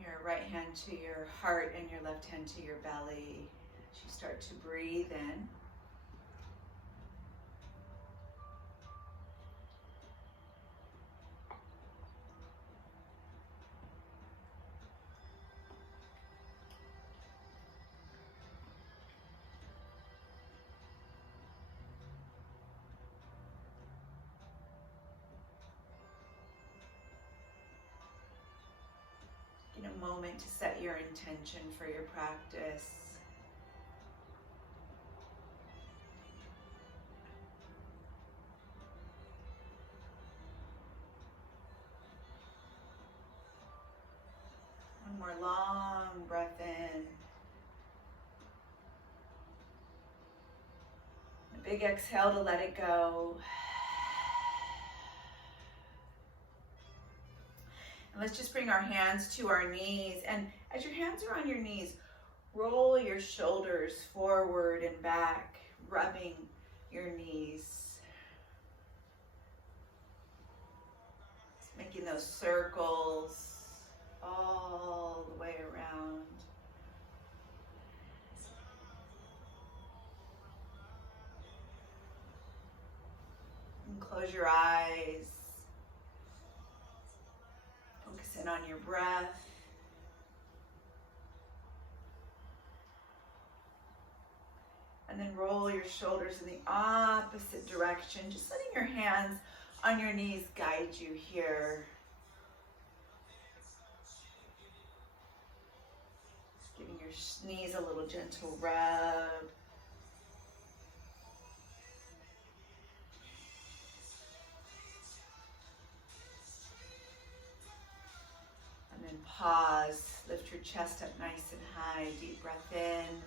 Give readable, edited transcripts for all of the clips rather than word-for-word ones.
Your right hand to your heart and your left hand to your belly as you start to breathe in. A moment to set your intention for your practice. One more long breath in. A big exhale to let it go. And let's just bring our hands to our knees. And as your hands are on your knees, roll your shoulders forward and back, rubbing your knees. Just making those circles all the way around. And close your eyes. Focus in on your breath. And then roll your shoulders in the opposite direction, just letting your hands on your knees guide you here. Just giving your knees a little gentle rub. And then pause, lift your chest up nice and high, deep breath in.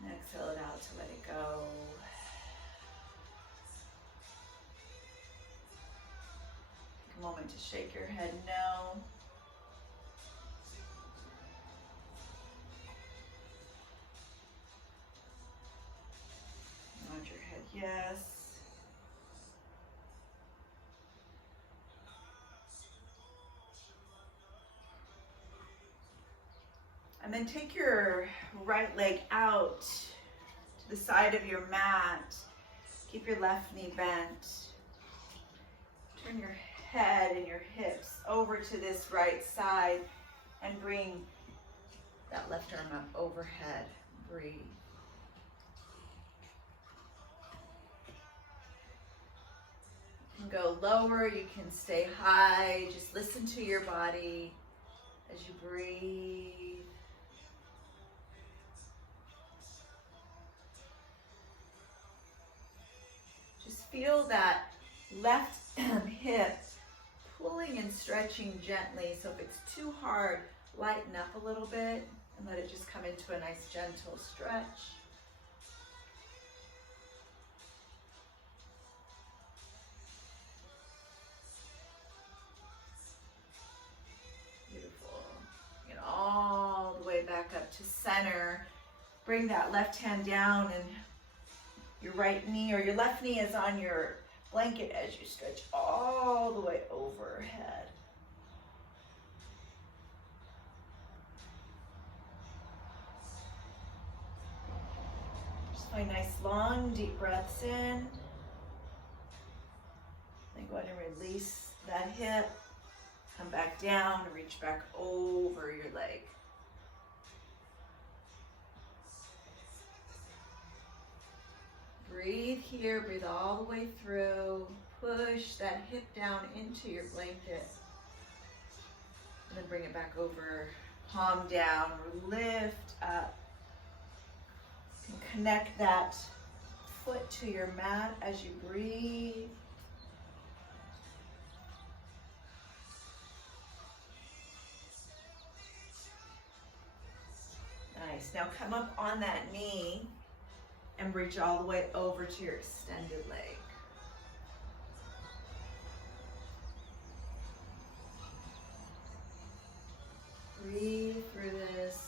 And exhale it out to let it go. Take a moment to shake your head no. Nod your head yes. And then take your right leg out to the side of your mat. Keep your left knee bent. Turn your head and your hips over to this right side and bring that left arm up overhead. Breathe. You can go lower, you can stay high. Just listen to your body as you breathe. Feel that left hip pulling and stretching gently. So if it's too hard, lighten up a little bit and let it just come into a nice gentle stretch. Beautiful. Get all the way back up to center. Bring that left hand down and your right knee or your left knee is on your blanket as you stretch all the way overhead. Just find nice long deep breaths in. Then go ahead and release that hip. Come back down and reach back over your leg. Breathe here, breathe all the way through. Push that hip down into your blanket. And then bring it back over, palm down, lift up. You can connect that foot to your mat as you breathe. Nice. Now come up on that knee and reach all the way over to your extended leg. Breathe through this.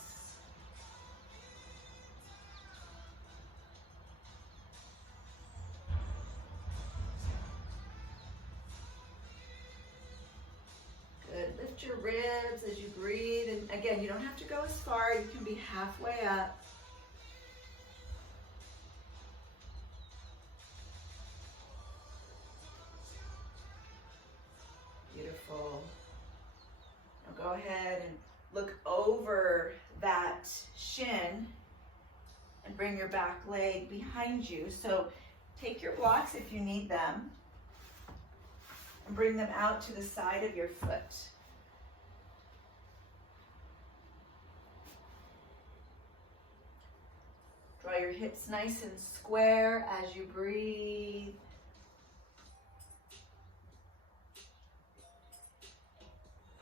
lift your ribs as you breathe. And again, you don't have to go as far. You can be halfway up. Beautiful. Now go ahead and look over that shin and bring your back leg behind you. So take your blocks if you need them and bring them out to the side of your foot. Draw your hips nice and square as you breathe.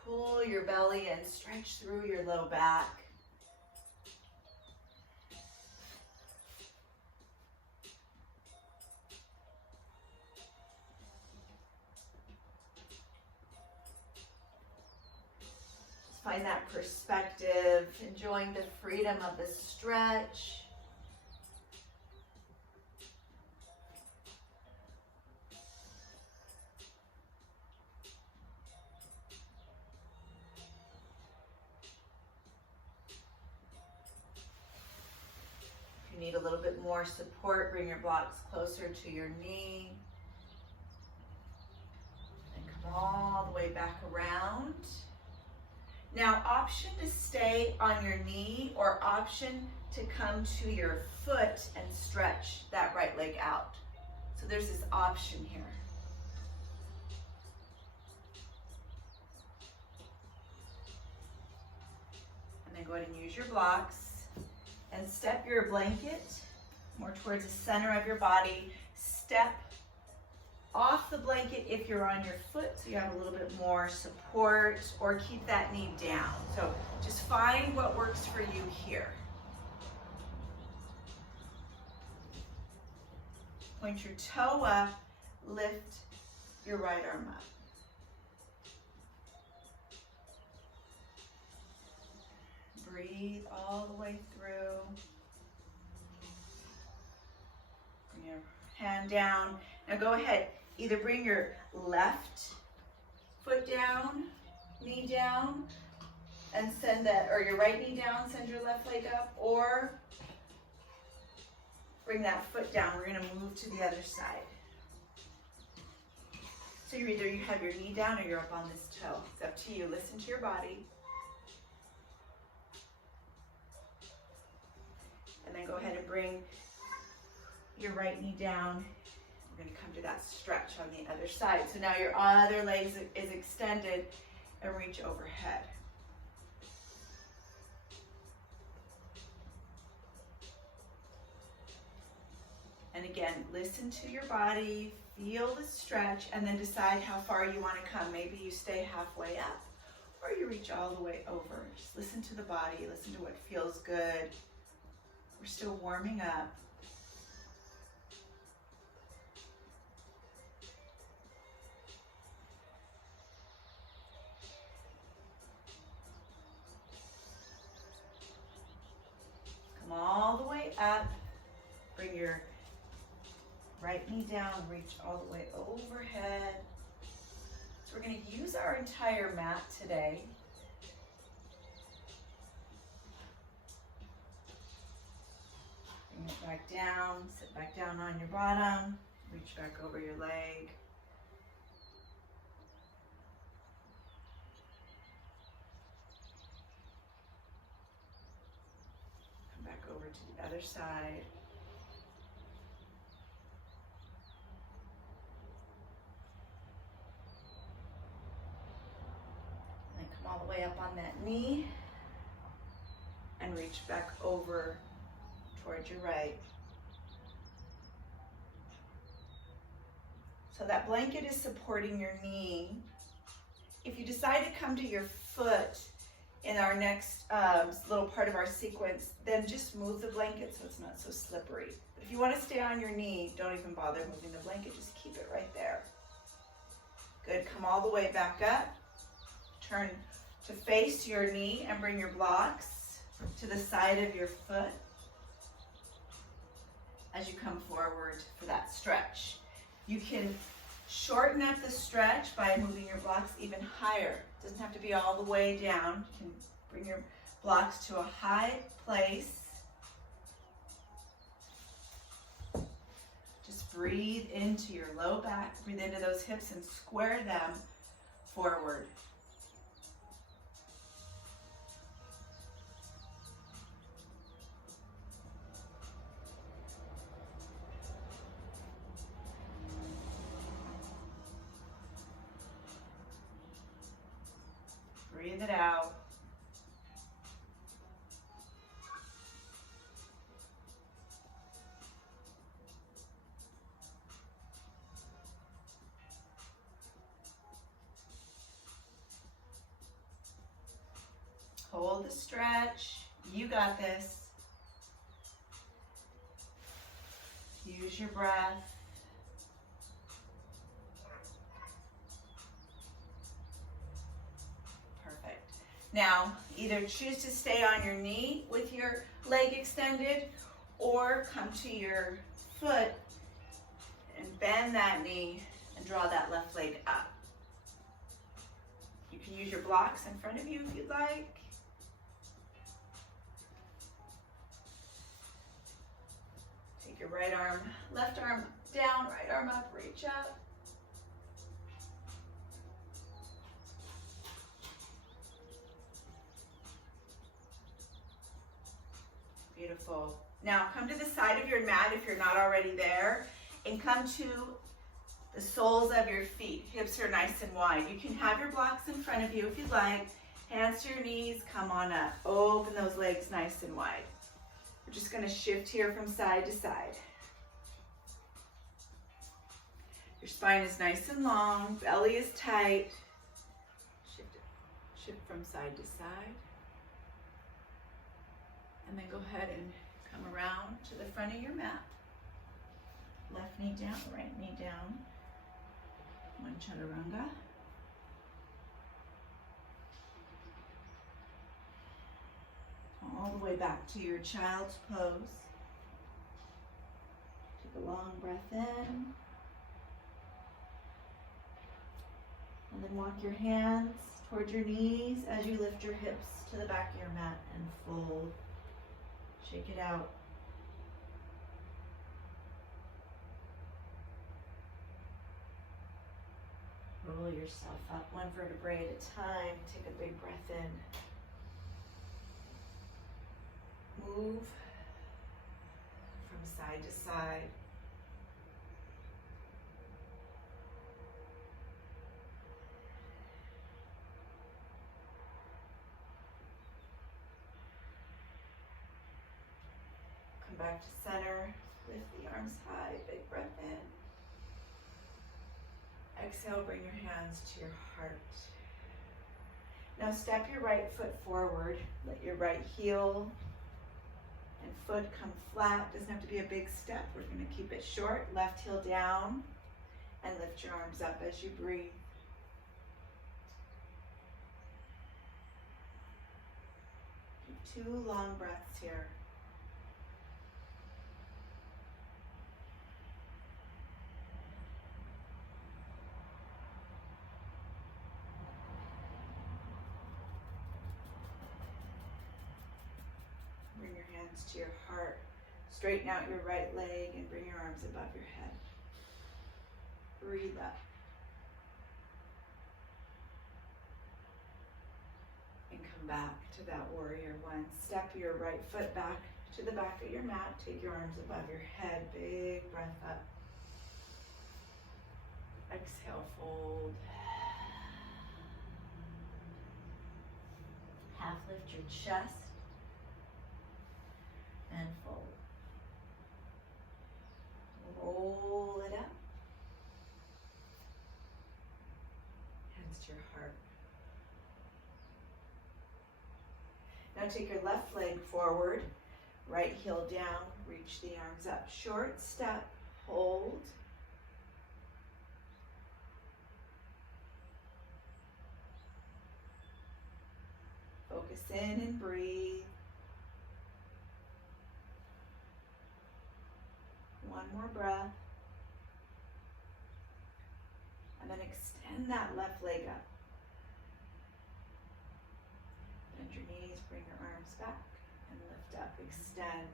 Pull your belly and stretch through your low back. Just find that perspective, enjoying the freedom of the stretch. Need a little bit more support, bring your blocks closer to your knee. And come all the way back around. Now, option to stay on your knee or option to come to your foot and stretch that right leg out. So there's this option here. And then go ahead and use your blocks. And step your blanket more towards the center of your body. Step off the blanket if you're on your foot so you have a little bit more support, or keep that knee down. So just find what works for you here. Point your toe up, lift your right arm up. Breathe all the way through. Bring your hand down. Now go ahead, either bring your left foot down, knee down, and send that, or your right knee down, send your left leg up, or bring that foot down. We're gonna move to the other side. So you have your knee down or you're up on this toe. It's up to you. Listen to your body. And then go ahead and bring your right knee down. We're going to come to that stretch on the other side. So now your other leg is extended and reach overhead. And again, listen to your body, feel the stretch, and then decide how far you want to come. Maybe you stay halfway up or you reach all the way over. Just listen to the body, listen to what feels good. We're still warming up. Come all the way up. Bring your right knee down, reach all the way overhead. So we're going to use our entire mat today. Bring it back down, sit back down on your bottom, reach back over your leg. Come back over to the other side. And then come all the way up on that knee and reach back over towards your right. So that blanket is supporting your knee. If you decide to come to your foot in our next little part of our sequence, then just move the blanket so it's not so slippery. But if you want to stay on your knee, don't even bother moving the blanket, just keep it right there. Good, come all the way back up. Turn to face your knee and bring your blocks to the side of your foot as you come forward for that stretch. You can Shorten up the stretch by moving your blocks even higher. It doesn't have to be all the way down. You can bring your blocks to a high place. Just breathe into your low back, breathe into those hips and square them forward. Breathe it out. Hold the stretch. You got this. Use your breath. Perfect. Now, either choose to stay on your knee with your leg extended or come to your foot and bend that knee and draw that left leg up. You can use your blocks in front of you if you'd like. Take your right arm, left arm down, right arm up, reach up. Beautiful. Now come to the side of your mat if you're not already there, and come to the soles of your feet. Hips are nice and wide. You can have your blocks in front of you if you'd like. Hands to your knees, come on up. Open those legs nice and wide. We're just going to shift here from side to side. Your spine is nice and long, belly is tight. Shift from side to side. And then go ahead and come around to the front of your mat. Left knee down, right knee down. One chaturanga. All the way back to your child's pose. Take a long breath in. And then walk your hands towards your knees as you lift your hips to the back of your mat and fold. Shake it out. Roll yourself up one vertebrae at a time. Take a big breath in. Move from side to side. Come back to center. Lift the arms high. Big breath in. Exhale, bring your hands to your heart. Now step your right foot forward. Let your right heel and foot come flat. Doesn't have to be a big step. We're going to keep it short. Left heel down and lift your arms up as you breathe. Keep 2 long breaths here. Bring your hands to your heart. Straighten out your right leg and bring your arms above your head. Breathe up. And come back to that warrior one. Step your right foot back to the back of your mat. Take your arms above your head. Big breath up. Exhale, fold. Half lift your chest. And fold. Roll it up. Hands to your heart. Now take your left leg forward, right heel down, reach the arms up. Short step, hold. Focus in and breathe. One more breath. And then extend that left leg up. Bend your knees, bring your arms back, and lift up, extend.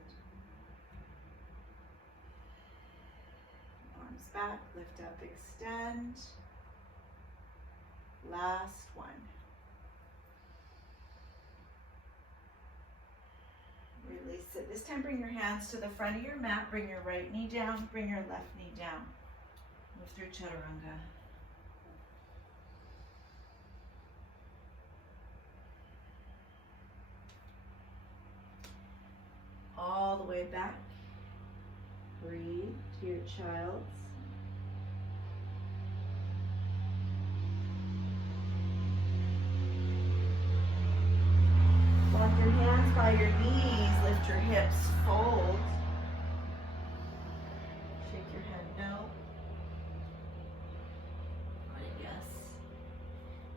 Arms back, lift up, extend. Last one. Release it. This time bring your hands to the front of your mat, bring your right knee down, bring your left knee down. Move through Chaturanga. All the way back. Breathe to your child's. Walk your hands by your knees, lift your hips, fold. Shake your head no. Yes.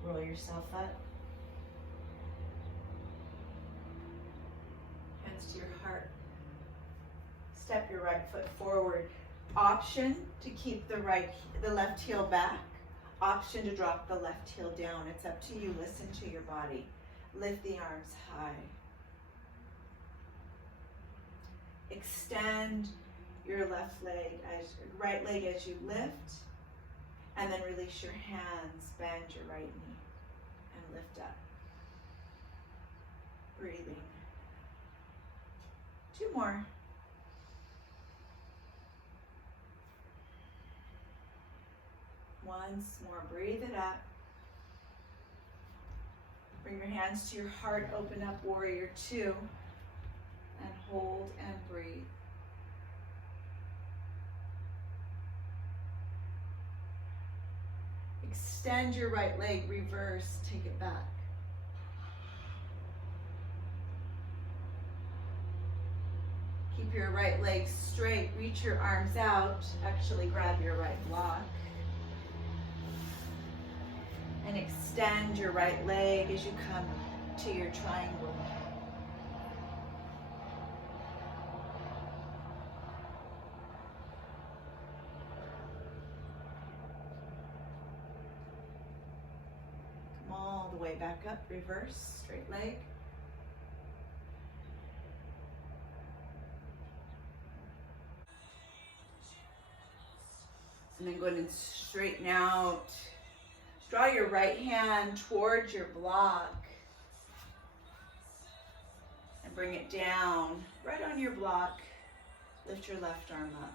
Roll yourself up. Hands to your heart. Step your right foot forward. Option to keep the left heel back. Option to drop the left heel down. It's up to you. Listen to your body. Lift the arms high. Extend your right leg as you lift, and then release your hands. Bend your right knee and lift up. Breathing. 2 more. Once more, breathe it up. Bring your hands to your heart, open up warrior 2, and hold and breathe. Extend your right leg, reverse, take it back. Keep your right leg straight, reach your arms out, actually grab your right block. And extend your right leg as you come to your triangle. Come all the way back up, reverse, straight leg. And then go ahead and straighten out. Draw your right hand towards your block and bring it down right on your block. Lift your left arm up.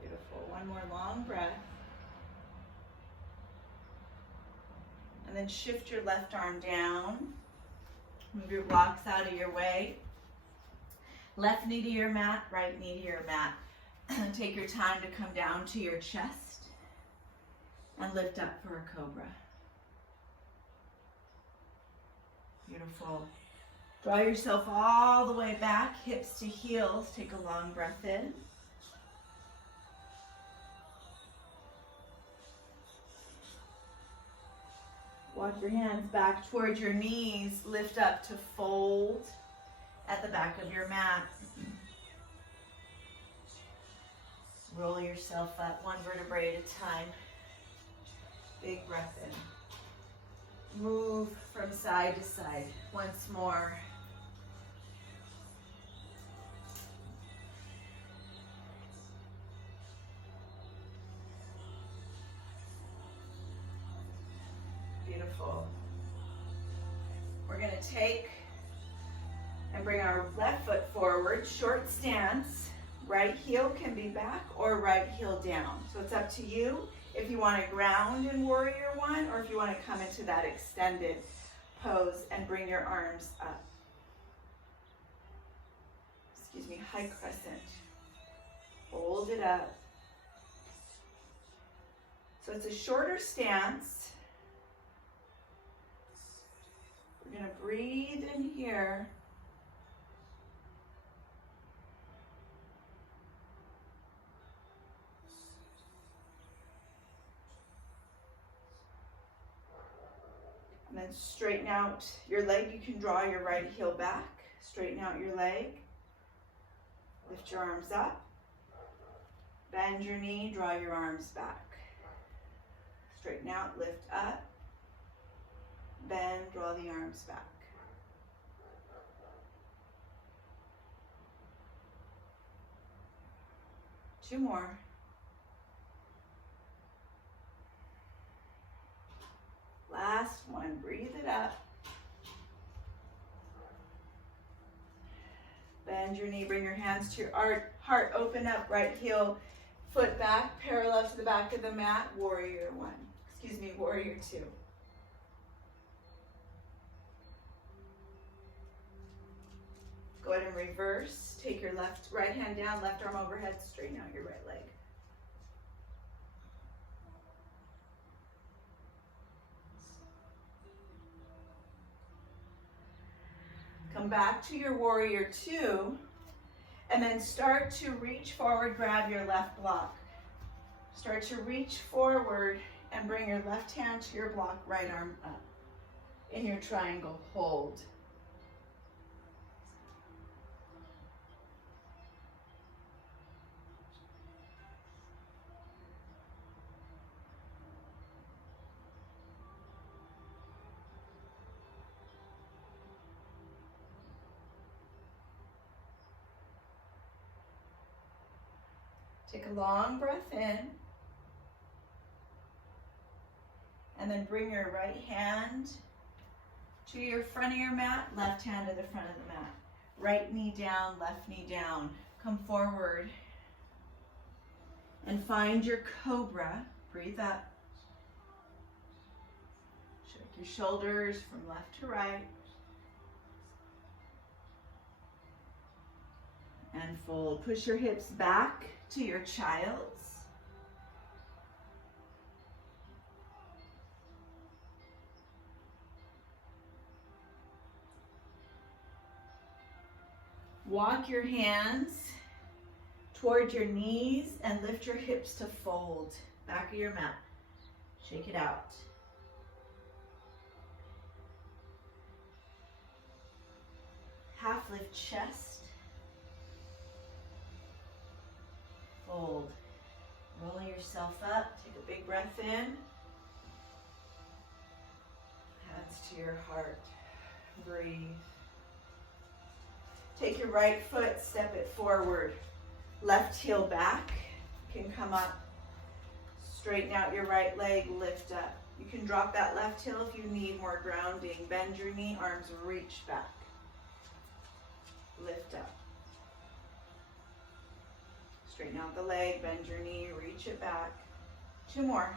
Beautiful. One more long breath. And then shift your left arm down. Move your blocks out of your way. Left knee to your mat, right knee to your mat. Take your time to come down to your chest and lift up for a cobra. Beautiful. Draw yourself all the way back, hips to heels. Take a long breath in. Walk your hands back towards your knees. Lift up to fold at the back of your mat. Roll yourself up, one vertebrae at a time. Big breath in. Move from side to side. Once more. Beautiful. We're going to take and bring our left foot forward, short stance. Right heel can be back or right heel down. So it's up to you if you want to ground in warrior 1 or if you want to come into that extended pose and bring your arms up. Excuse me, high crescent. Hold it up. So it's a shorter stance. We're going to breathe in here. And then straighten out your leg. You can draw your right heel back. Straighten out your leg. Lift your arms up. Bend your knee, draw your arms back. Straighten out, lift up. Bend, draw the arms back. Two more. Last one, breathe it up. Bend your knee, bring your hands to your heart, open up, right heel, foot back, parallel to the back of the mat, warrior one. Warrior two. Go ahead and reverse. Take your right hand down, left arm overhead, straighten out your right leg. Come back to your warrior two, and then start to reach forward, grab your left block. Start to reach forward and bring your left hand to your block, right arm up. In your triangle, hold. Take a long breath in, and then bring your right hand to your front of your mat, left hand to the front of the mat. Right knee down, left knee down. Come forward and find your cobra. Breathe up. Shake your shoulders from left to right. And fold. Push your hips back to your child's. Walk your hands toward your knees and lift your hips to fold. Back of your mat. Shake it out. Half lift chest. Fold. Roll yourself up. Take a big breath in. Hands to your heart. Breathe. Take your right foot, step it forward. Left heel back. You can come up. Straighten out your right leg, lift up. You can drop that left heel if you need more grounding. Bend your knee, arms reach back. Lift up. Straighten out the leg, bend your knee, reach it back. Two more.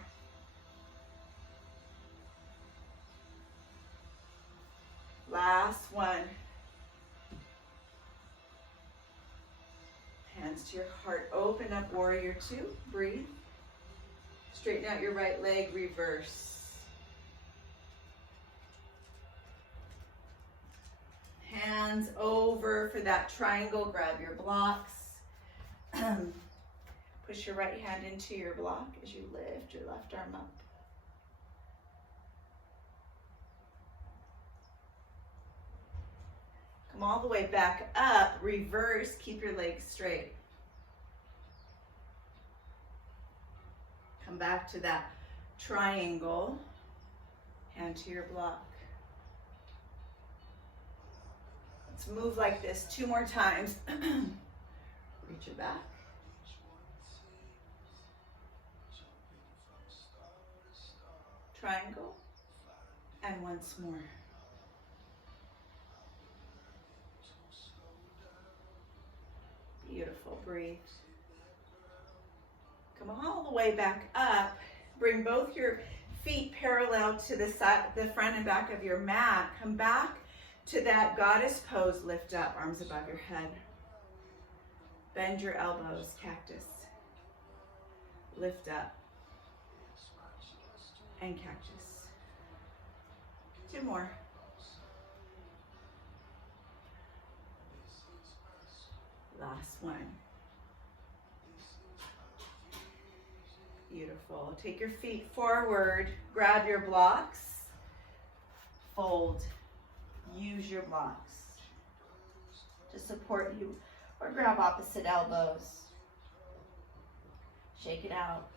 Last one. Hands to your heart, open up, warrior two, breathe. Straighten out your right leg, reverse. Hands over for that triangle, grab your blocks. Push your right hand into your block as you lift your left arm up. Come all the way back up, reverse, keep your legs straight. Come back to that triangle, hand to your block. Let's move like this 2 more times. Reach it back. Triangle. And once more. Beautiful, breathe. Come all the way back up. Bring both your feet parallel to the side, the front and back of your mat. Come back to that goddess pose. Lift up, arms above your head. Bend your elbows, cactus. Lift up. And cactus. 2 more. Last one. Beautiful. Take your feet forward, grab your blocks. fold. Use your blocks to support you, or grab opposite elbows. Shake it out.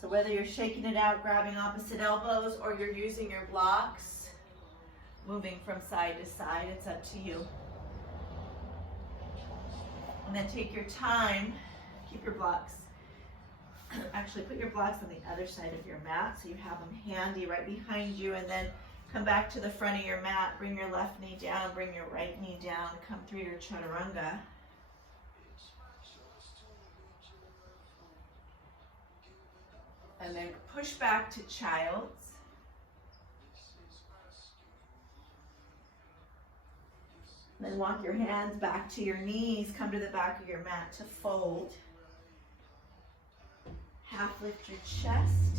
So whether you're shaking it out, grabbing opposite elbows, or you're using your blocks, moving from side to side, it's up to you. And then take your time, keep your blocks. Actually, put your blocks on the other side of your mat so you have them handy right behind you, and then come back to the front of your mat, bring your left knee down, bring your right knee down, come through your chaturanga. And then push back to child's. Then walk your hands back to your knees, come to the back of your mat to fold. Half lift your chest.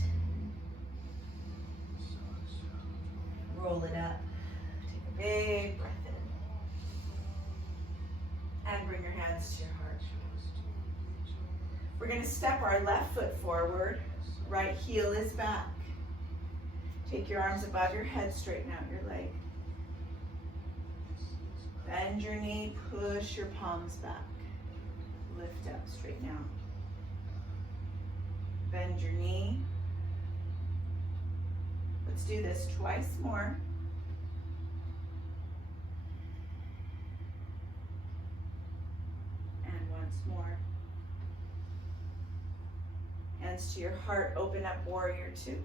Roll it up. Take a big breath in. And bring your hands to your heart. We're going to step our left foot forward. Right heel is back. Take your arms above your head, straighten out your leg. Bend your knee, push your palms back. Lift up, straighten out. Bend your knee. Let's do this twice more. And once more. Hands to your heart, open up warrior two.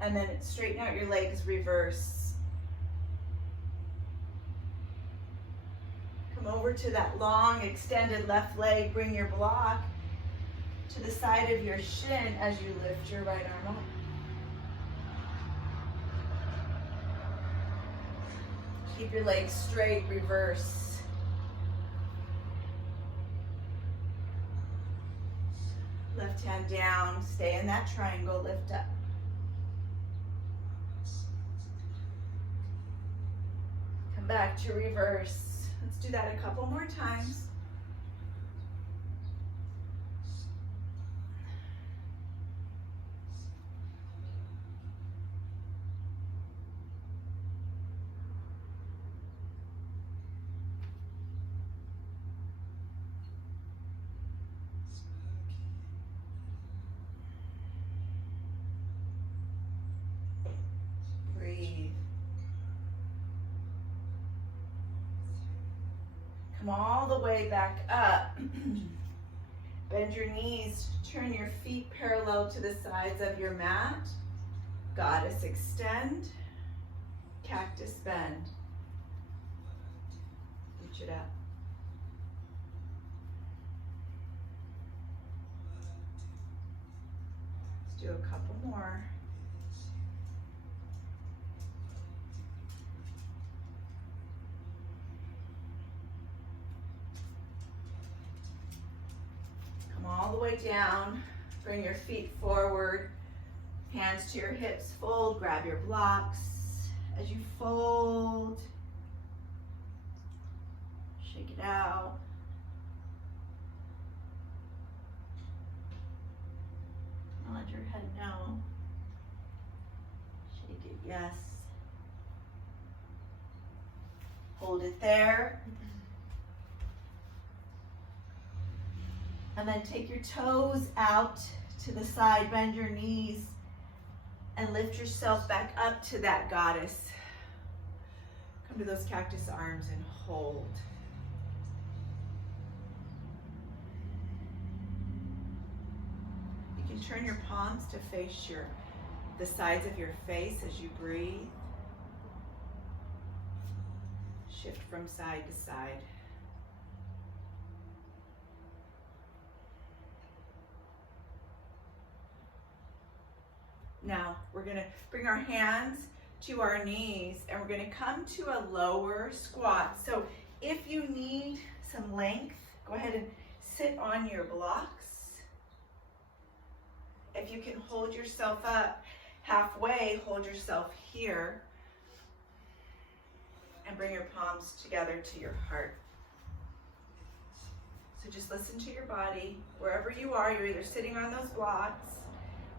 And then straighten out your legs, reverse. Come over to that long extended left leg, bring your block to the side of your shin as you lift your right arm up. Keep your legs straight, reverse. Left hand down, stay in that triangle, lift up. Come back to reverse. Let's do that a couple more times. Come all the way back up. Bend your knees, turn your feet parallel to the sides of your mat. Goddess extend, cactus bend. Reach it up. Let's do a couple more. All the way down, bring your feet forward, hands to your hips, fold, grab your blocks. As you fold, shake it out. Nod your head no. Shake it yes. Hold it there. And then take your toes out to the side, bend your knees, and lift yourself back up to that goddess. Come to those cactus arms and hold. You can turn your palms to face the sides of your face as you breathe. Shift from side to side. Now, we're going to bring our hands to our knees and we're going to come to a lower squat. So if you need some length, go ahead and sit on your blocks. If you can hold yourself up halfway, hold yourself here and bring your palms together to your heart. So just listen to your body. Wherever you are, you're either sitting on those blocks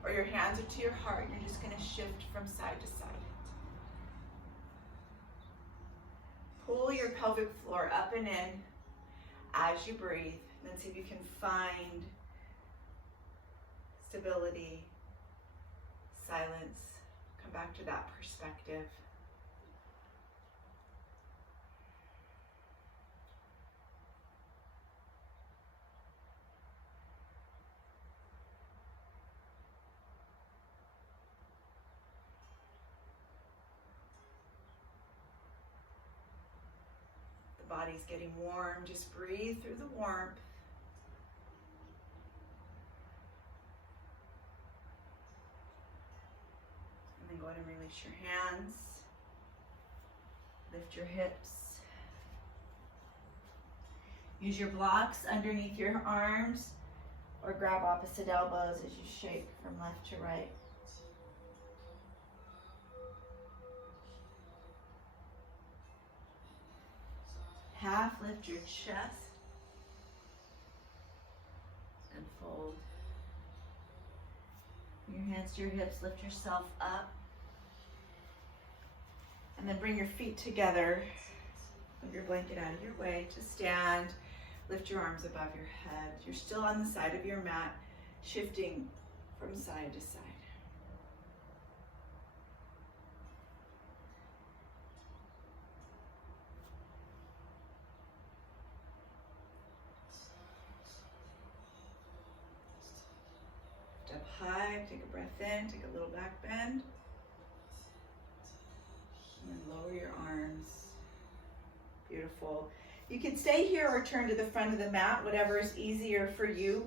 or your hands are to your heart. You're just going to shift from side to side. Pull your pelvic floor up and in as you breathe. And then see if you can find stability, silence. Come back to that perspective. The body's getting warm. Just breathe through the warmth. And then go ahead and release your hands. Lift your hips. Use your blocks underneath your arms or grab opposite elbows as you shake from left to right. Half lift your chest and fold. Bring your hands to your hips, lift yourself up. And then bring your feet together. Move your blanket out of your way to stand. Lift your arms above your head. You're still on the side of your mat, shifting from side to side. Lift up high, take a breath in, take a little back bend. And then lower your arms. Beautiful. You can stay here or turn to the front of the mat, whatever is easier for you.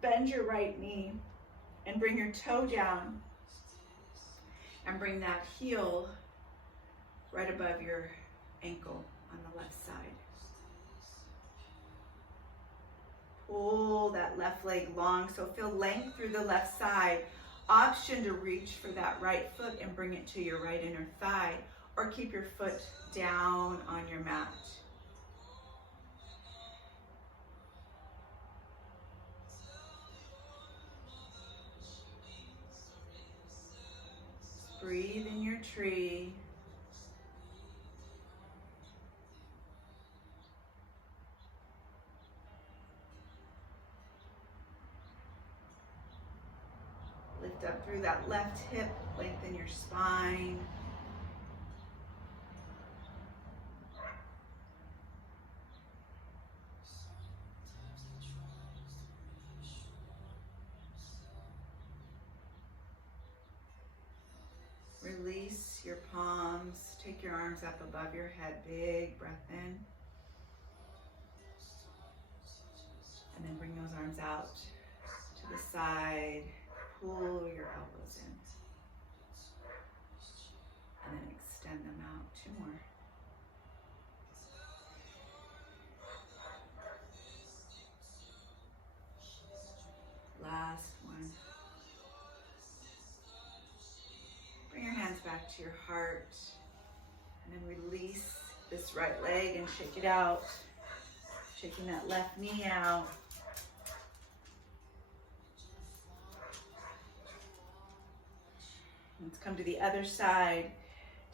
Bend your right knee and bring your toe down and bring that heel right above your ankle on the left side. Pull that left leg long, so feel length through the left side. Option to reach for that right foot and bring it to your right inner thigh, or keep your foot down on your mat. Breathe in your tree. Lift up through that left hip, lengthen your spine. Release your palms, take your arms up above your head, big breath in. And then bring those arms out to the side, pull your elbows in. And then extend them out, 2 more. Last one. Bring your hands back to your heart and then release this right leg and shake it out. Shaking that left knee out. Let's come to the other side.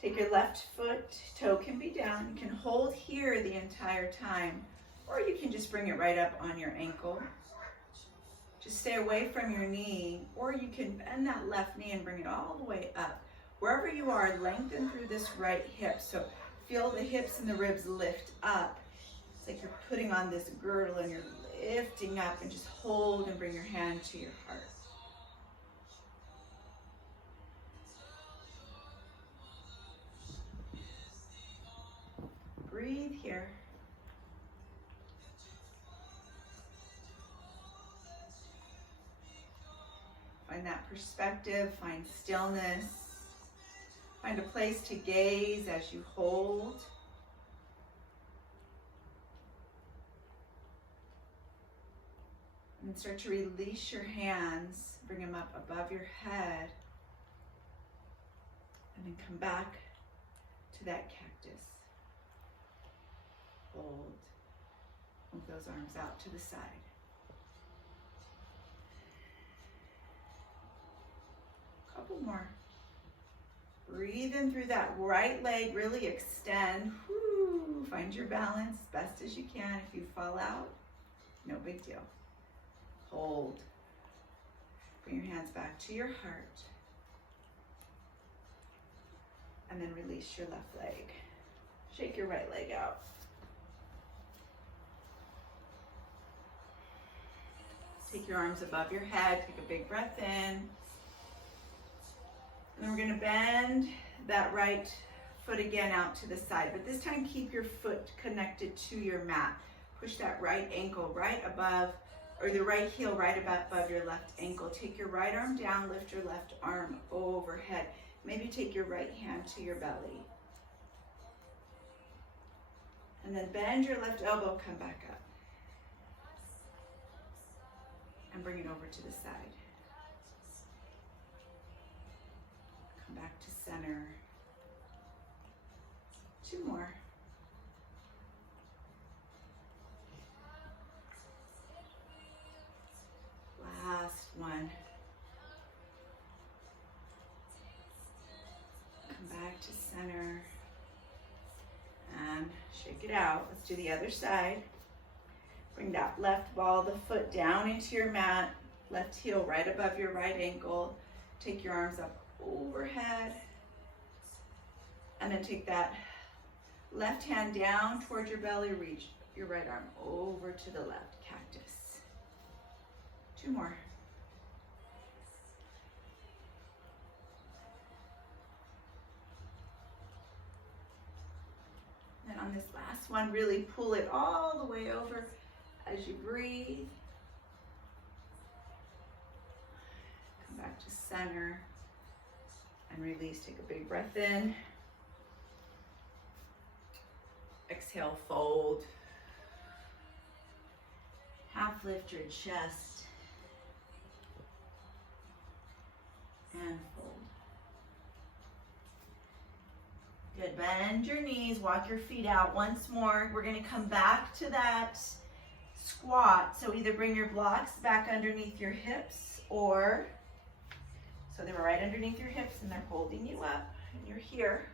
Take your left foot, toe can be down. You can hold here the entire time, or you can just bring it right up on your ankle. Just stay away from your knee, or you can bend that left knee and bring it all the way up. Wherever you are, lengthen through this right hip. So feel the hips and the ribs lift up. It's like you're putting on this girdle and you're lifting up, and just hold and bring your hand to your heart. Breathe here. Find that perspective, find stillness. Find a place to gaze as you hold. And start to release your hands, bring them up above your head. And then come back to that cactus. Hold. Move those arms out to the side. Couple more. Breathe in through that right leg, really extend. Woo. Find your balance best as you can. If you fall out, no big deal. Hold. Bring your hands back to your heart. And then release your left leg. Shake your right leg out. Take your arms above your head. Take a big breath in. And then we're going to bend that right foot again out to the side. But this time keep your foot connected to your mat. Push that right ankle right above, or the right heel right above your left ankle. Take your right arm down, lift your left arm overhead. Maybe take your right hand to your belly. And then bend your left elbow, come back up. And bring it over to the side. Come back to center. 2 more. Last one. Come back to center. And shake it out. Let's do the other side. Bring that left ball of the foot down into your mat. Left heel right above your right ankle. Take your arms up overhead. And then take that left hand down toward your belly. Reach your right arm over to the left. Cactus. 2 more. And on this last one, really pull it all the way over as you breathe. Come back to center and release. Take a big breath in. Exhale, fold. Half lift your chest. And fold. Good, bend your knees, walk your feet out once more. We're gonna come back to that squat. So either bring your blocks back underneath your hips, or, so they were right underneath your hips and they're holding you up and you're here.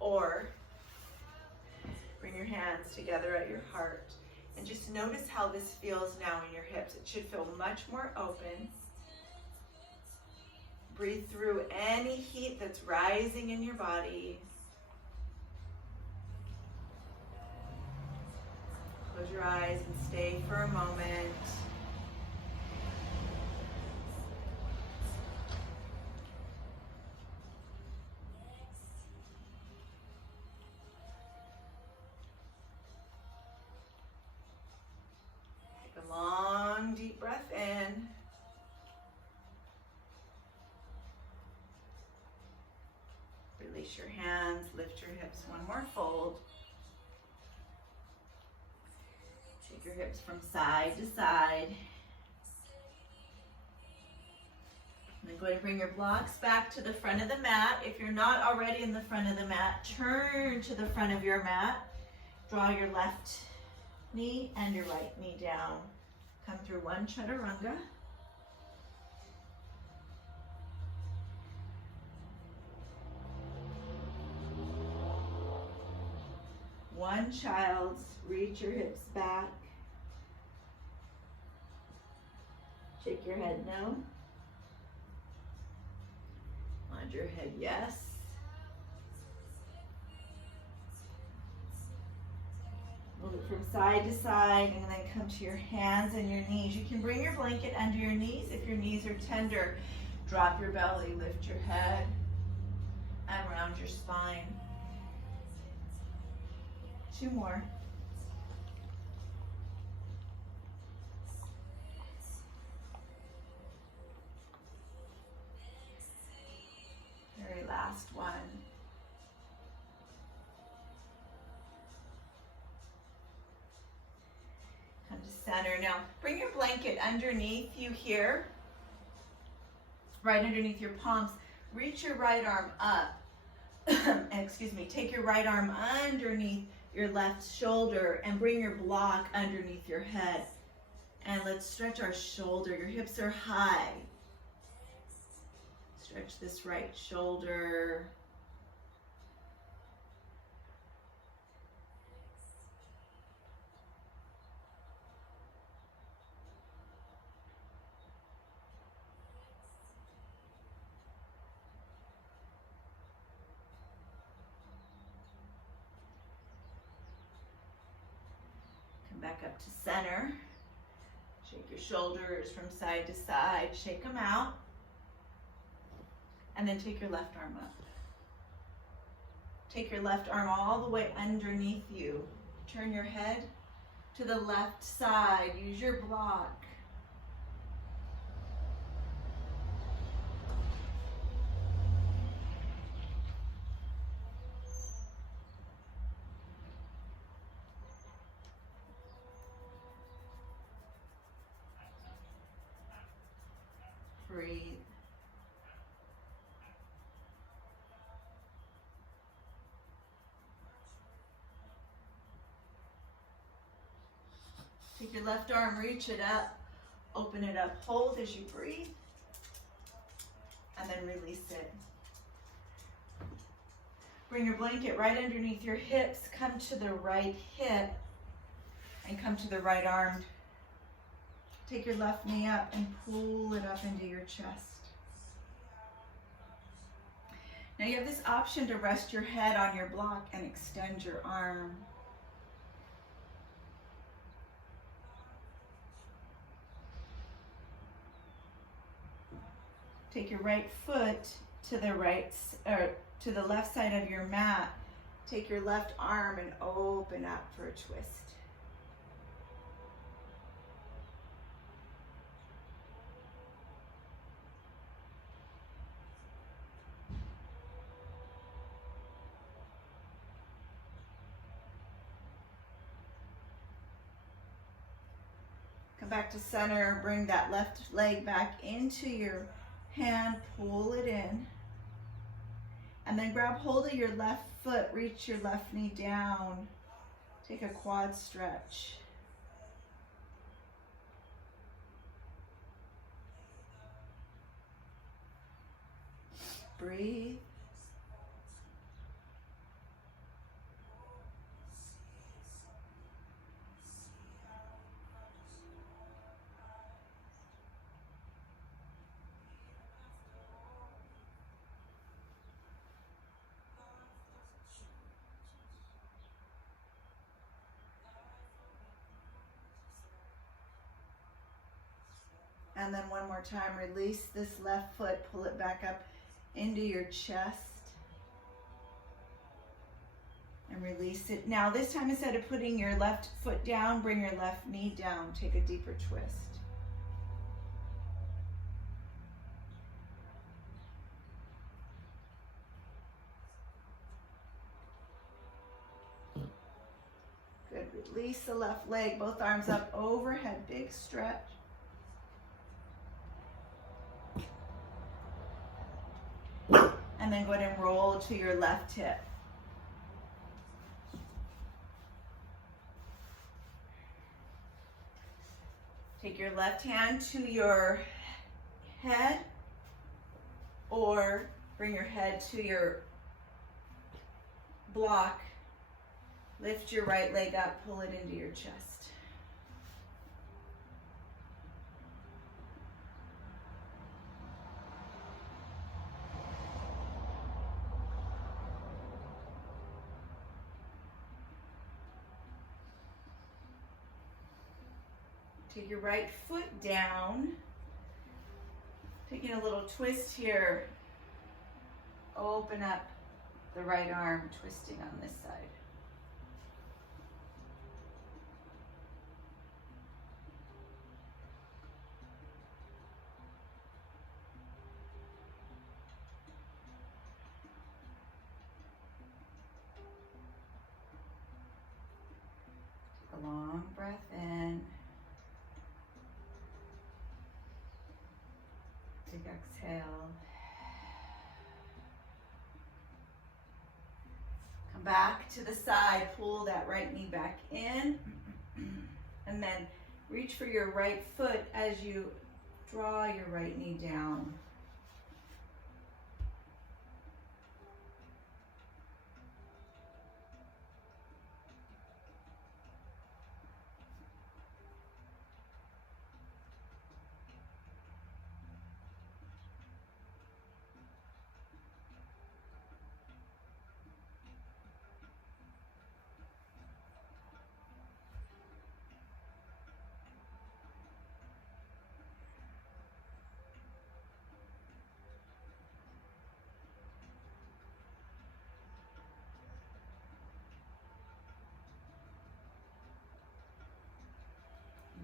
Or bring your hands together at your heart and just notice how this feels now in your hips. It should feel much more open. Breathe through any heat that's rising in your body. Close your eyes and stay for a moment. Take a long, deep breath in. Release your hands, lift your hips, one more fold. Take your hips from side to side. And then go ahead and bring your blocks back to the front of the mat. If you're not already in the front of the mat, turn to the front of your mat. Draw your left knee and your right knee down. Come through one chaturanga. One child's, reach your hips back. Shake your head no. Nod your head yes. Move it from side to side and then come to your hands and your knees. You can bring your blanket under your knees if your knees are tender. Drop your belly, lift your head, and round your spine. 2 more. Very last one. Come to center. Now, bring your blanket underneath you here, right underneath your palms. Reach your right arm up. Excuse me. Take your right arm underneath your left shoulder and bring your block underneath your head. And let's stretch our shoulder. Your hips are high. Stretch this right shoulder. Come back up to center. Shake your shoulders from side to side. Shake them out. And then take your left arm up. Take your left arm all the way underneath you. Turn your head to the left side. Use your block. Breathe. Take your left arm, reach it up, open it up, hold as you breathe, and then release it. Bring your blanket right underneath your hips, come to the right hip, and come to the right arm. Take your left knee up and pull it up into your chest. Now you have this option to rest your head on your block and extend your arm. Take your right foot to the left side of your mat. Take your left arm and open up for a twist. Come back to center, bring that left leg back into your hand, pull it in, and then grab hold of your left foot, reach your left knee down, take a quad stretch. Breathe. And then one more time, release this left foot, pull it back up into your chest. And release it. Now this time, instead of putting your left foot down, bring your left knee down. Take a deeper twist. Good, release the left leg, both arms up overhead, big stretch. And then go ahead and roll to your left hip. Take your left hand to your head, or bring your head to your block. Lift your right leg up, pull it into your chest. Take your right foot down. Taking a little twist here. Open up the right arm, twisting on this side. Take a long breath in. Big exhale. Come back to the side, pull that right knee back in, and then reach for your right foot as you draw your right knee down.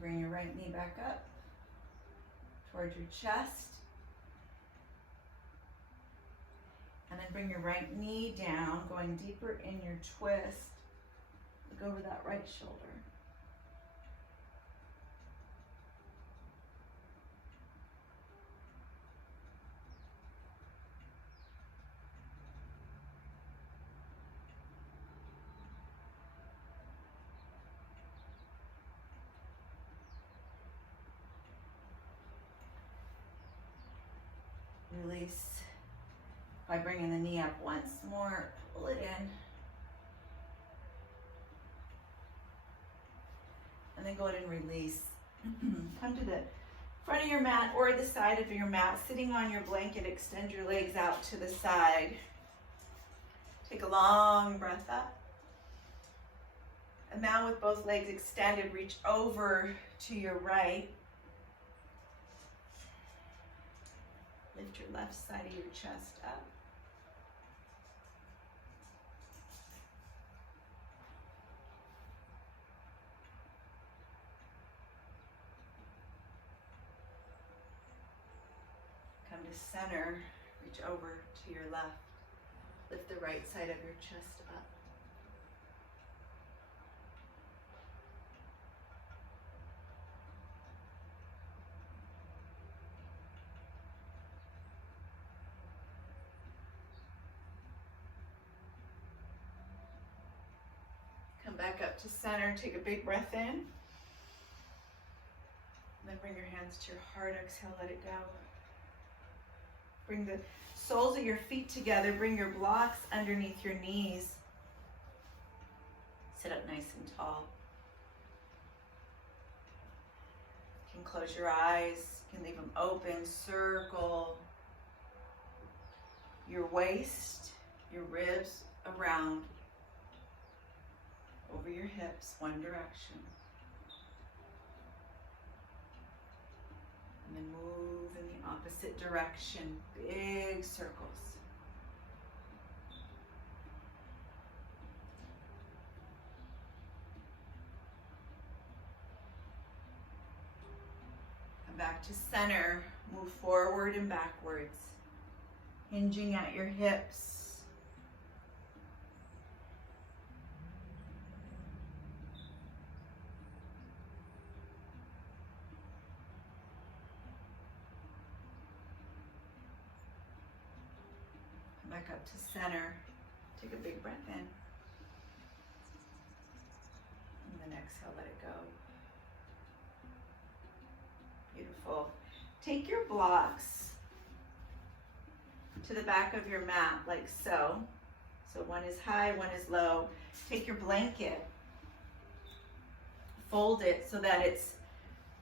Bring your right knee back up towards your chest. And then bring your right knee down, going deeper in your twist. Look over that right shoulder. Release by bringing the knee up once more, pull it in. And then go ahead and release. Come to the front of your mat or the side of your mat, sitting on your blanket, extend your legs out to the side. Take a long breath up. And now with both legs extended, reach over to your right. Lift your left side of your chest up. Come to center, reach over to your left. Lift the right side of your chest up. Come back up to center, take a big breath in. And then bring your hands to your heart, exhale, let it go. Bring the soles of your feet together, bring your blocks underneath your knees. Sit up nice and tall. You can close your eyes, you can leave them open, circle your waist, your ribs around, over your hips, one direction. And then move in the opposite direction, big circles. Come back to center, move forward and backwards, hinging at your hips. Back up to center. Take a big breath in. And then exhale, let it go. Beautiful. Take your blocks to the back of your mat like so. So one is high, one is low. Take your blanket, fold it so that it's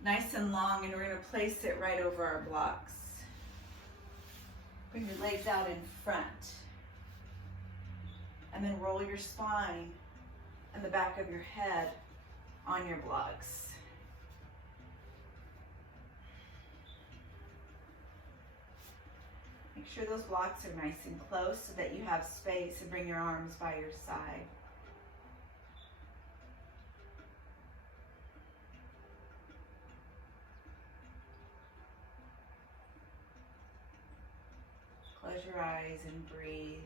nice and long, and we're going to place it right over our blocks. Bring your legs out in front. And then roll your spine and the back of your head on your blocks. Make sure those blocks are nice and close so that you have space, and bring your arms by your side. Close your eyes and breathe.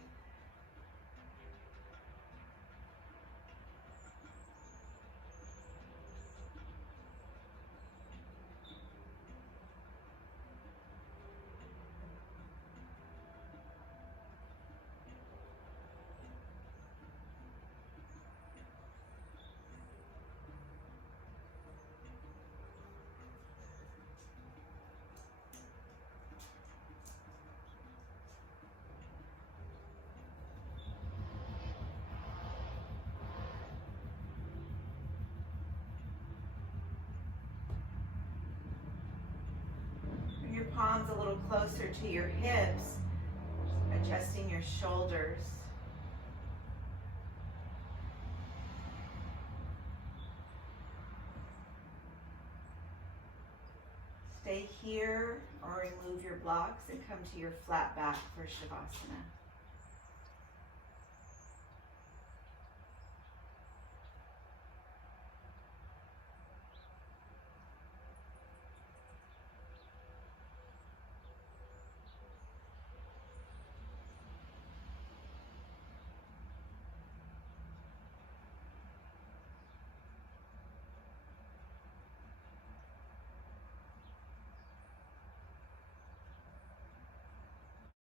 palms a little closer to your hips, adjusting your shoulders. Stay here or remove your blocks and come to your flat back for Shavasana.